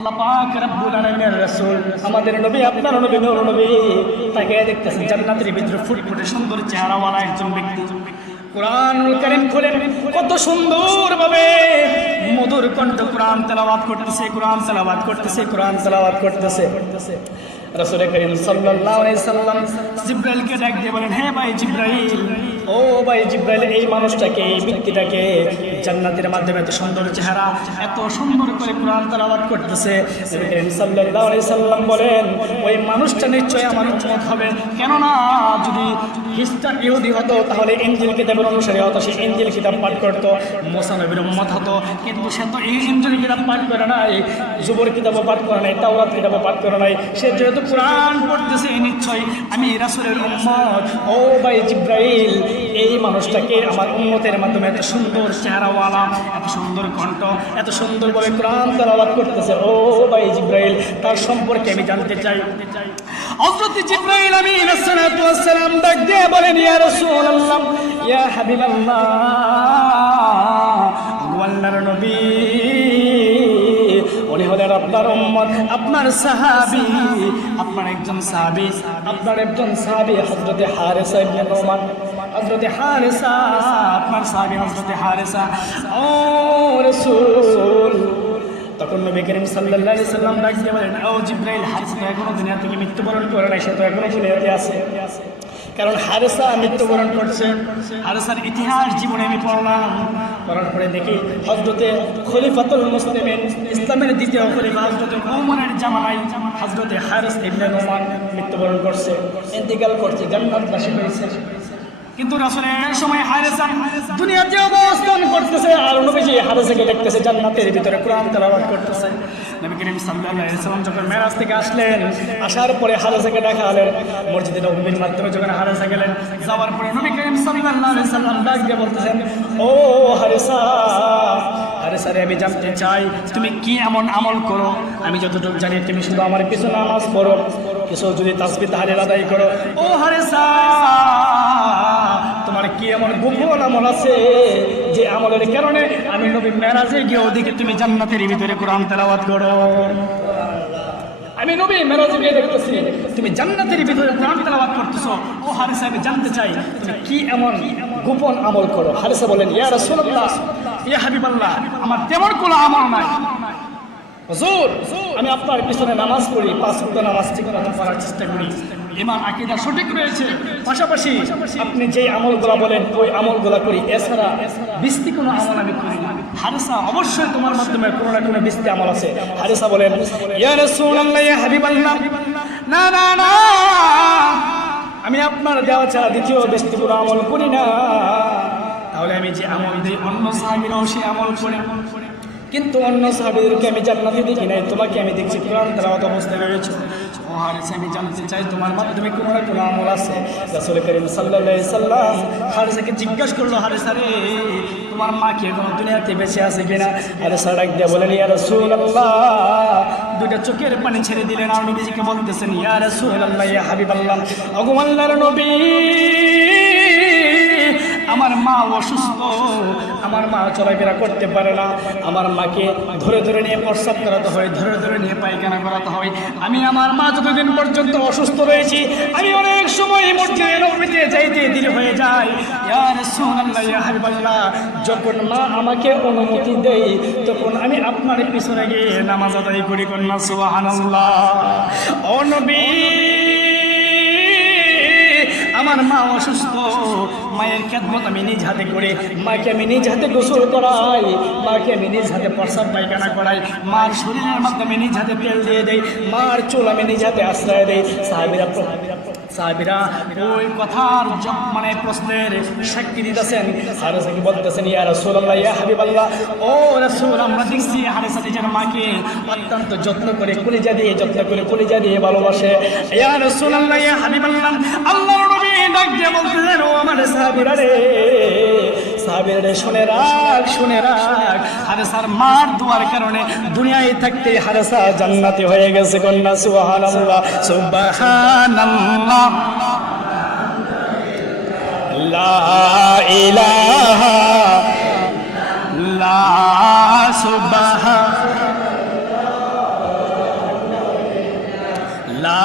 আল্লাহ পাক রব্বুল আলামিনের রাসূল আমাদের নবী আপনার নবী নূর নবী তাকে দেখতেছেন জান্নাতের ভিতরে ফুটফুটে সুন্দর চেহারাওয়ালা একজন ব্যক্তি কুরআনুল কারীম খুলে কত সুন্দরভাবে মধুর কণ্ঠ কুরআন তেলাওয়াত করতেছে রাসূল করিম সাল্লাল্লাহু আলাইহি সাল্লাম জিবরাইলকে ডাক দিয়ে বলেন, হে ভাই জিবরাইল, ও ভাই জিবরাইল, এই মানুষটাকে, এই ব্যক্তিটাকে জান্নাতের মাধ্যমে এত সুন্দর চেহারা, এত সুন্দর করে কুরআন তেলাওয়াত করতেছে। নবী করিম সাল্লাল্লাহু আলাইহি সাল্লাম বলেন, ওই মানুষটা নিশ্চয়ই আমার উম্মত হবে। কেননা যদি খ্রিস্টান ইহুদি হতো তাহলে ইনজিল কিতাবের অনুসারী হতো, সে ইনজিল কিতাব পাঠ করতো, মুসা নবীর উম্মত হতো। কিন্তু সে তো এই ইনজিল কিতাব পাঠ করে নাই, জুবুর কিতাবও পাঠ করে নাই, তাওরাত কিতাবও পাঠ করে নাই। সে যেহেতু কুরআন পড়তেছে, নিশ্চয়ই আমি রাসূলের উম্মত। ও ভাই জিবরাইল, এই মানুষটাকে আমার উম্মতের মাধ্যমে এত সুন্দর চেহারাওয়ালা, এত সুন্দর কণ্ঠ, এত সুন্দরভাবে কুরআন তেলাওয়াত করতেছে, ও ভাই জিবরাইল, তার সম্পর্কে আমি জানতে চাই। হযরত জিবরাইল আলাইহিস সালাতু ওয়াস সালাম ডাক দিয়ে বলেন, ইয়া রাসূলুল্লাহ, ইয়া হাবিবাল্লাহ, আল্লাহর নবী, উনি হলেন আপনার উম্মত, আপনার সাহাবী, আপনার একজন সাহাবী হযরত হারিসা ইবনে নুমান, হযরত হারিসা, আপনার সাহাবী হযরত হারিসা। ও রাসূল, তখন নবী করিম সাল্লাল্লাহু আলাইহি সাল্লাম ডাক দিয়ে বলেন, ও জিবরাইল, হারিসা তো এখনো দুনিয়া থেকে মৃত্যুবরণ করে নাই, সে তো এখনো দুনিয়াতে আছে। কারণ হারিসা মৃত্যুবরণ করছে। হারিসার ইতিহাস জীবনে আমি পড়ার পরে দেখি হযরতে খলিফাতুল মুসলিমিন, ইসলামের দ্বিতীয় খলিফা হযরত ওমরের জামানায় হযরতে হারিস ইবনে নুমান মৃত্যুবরণ করছে, ইন্তেকাল করছে, জান্নাতবাসী হয়েছে। কিন্তু রাসূলের সময় হারিসা দুনিয়াতে অবস্থান করতেছে, আর নবীজি হারিসাকে দেখতেছে জান্নাতের ভিতরে কুরআন তেলাওয়াত করতেছে। নবী করিম সাল্লাল্লাহু আলাইহি ওয়াসাল্লাম যখন মেরাজ থেকে আসলেন, আসার পরে হারিসাকে দেখালেন, মসজিদে নববীর মাধ্যমে যখন হারিসা গেলেন, যাওয়ার পরে নবী করিম সাল্লাল্লাহু আলাইহি ওয়াসাল্লাম ডাক দিয়ে বলতেছেন, ও হারিসা, হারিসা রে, আমি জানতে চাই তুমি কি এমন আমল করো। আমি যতটুকু জানি তুমি শুধু আমার পিছু নামাজ পড়ো, কিছু যদি তাসবিহ তাহলিল আদায় করো। ও হারিসা, তোমার কি এমন গোপন আমল আছে যে আমলের কারণে আমি নবী মেরাজে গিয়ে ওদিকে তুমি জান্নাতের ভিতরে কোরআন তেলাওয়াত করো? আমি নবী মেরাজে গিয়ে দেখতেছি তুমি জান্নাতের ভিতরে কোরআন তেলাওয়াত করতেছো। ও হারিসা, আমি জানতে চাই তুমি কি এমন গোপন আমল করো। হারিসা বলেন, ইয়া রাসূলুল্লাহ, ইয়া হাবিবাল্লাহ, আমার তেমন কোনো আমল নাই। হুজুর, আমি আপনার পিছনে নামাজ পড়ি, 5 ওয়াক্ত নামাজ ঠিকমতো পড়ার চেষ্টা করি, ঈমান আকীদা সঠিক রয়েছে, পাশাপাশি আপনি যেই আমলগুলো বলেন ওই আমলগুলো করি, এছাড়া বিস্তি কোনো আমল আমি করি না। হারিসা, অবশ্যই তোমার মাধ্যমে কোনো না কোনো বিস্তি আমল আছে। হারিসা বলেন, ইয়া রাসূলুল্লাহ, ইয়া হাবিবাল্লাহ, না না না, আমি আপনার দেওয়া ছাড়া দ্বিতীয় বিস্তি কোনো আমল করি না। তাহলে আমি যে আমল দিই অন্য সাহাবীরাও সেই আমল করে, কিন্তু অন্য সাহাবীদেরকে আমি জান্নাতে দেখি নাই, তোমাকে আমি দেখছি কোরআন তেলাওয়াত অবস্থায় রয়েছে। ও হারিসা, আমি জানতে চাই তোমার মাধ্যমে কোনো না কোনো আমল আছে। রাসূল করিম সাল্লাল্লাহু আলাইহি সাল্লাম হারিসাকে জিজ্ঞাসা করলো, হারিসা রে, তোমার মা কি এখনো দুনিয়াতে বেঁচে আছে কিনা? হারিসা ডাক দিয়ে বলেন, ইয়া রাসূলুল্লাহ, দুইটা চোখের পানি ছেড়ে দিলেন আর নবীজিকে বলতেছেন, ইয়া রাসূলুল্লাহ, ইয়া হাবিবাল্লাহ, ওগো আল্লাহর নবী, আমার মা অসুস্থ, আমার মা চলাফেরা করতে পারে না, আমার মাকে ধরে ধরে নিয়ে প্রস্রাব করাতে হয়, ধরে ধরে নিয়ে পায়খানা করাতে হয়। আমি আমার মা যতদিন পর্যন্ত অসুস্থ রয়েছি, আমি অনেক সময় মসজিদে নববীতে যাইতে দেরি হয়ে যায়। ইয়া রাসূলুল্লাহ, ইয়া হাবিবাল্লাহ, যখন মা আমাকে অনুমতি দেয় তখন আমি আপনার পিছনে গিয়ে নামাজ আদায় করি। কন্যা সুবহানাল্লাহ। ও নবী, আমার মা অসুস্থ, মায়ের খেদমত আমি নিজ হাতে করে, মাকে আমি নিজ হাতে গোসল করাই, মাকে আমি নিজ হাতে প্রস্রাব পায়খানা করাই, মার শরীরের মাধ্যমে নিজ হাতে তেল দিয়ে দেই, মার চুল আমি নিজ হাতে আশ্রয় দেই। সাহাবীরা ওই কথার মানে প্রশ্নের সাক্ষী দিতেছেন। হারিসা কি বলতেছেন, ইয়া রাসূলুল্লাহ, ইয়া হাবিবাল্লাহ, ও রাসূল, আমরা দেখছি হারিসা নিজের মাকে অত্যন্ত যত্ন করে, কলিজা দিয়ে ভালোবাসে। ইয়া রাসূলুল্লাহ, ইয়া হাবিবাল্লাহ, আল্লাহর নবী ডাক দিয়ে বলতেছেন, ও আমার সাহাবীরা রে, শুনে রাখ, হারিসার মার দোয়ার কারণে দুনিয়ায় থাকতে হারিসা জান্নাতি হয়ে গেছে। কন্যা সুবহানাল্লাহ, সুবহানাল্লাহ, লা ইলাহা ইল্লাল্লাহ, সুবহানাল্লাহ, লা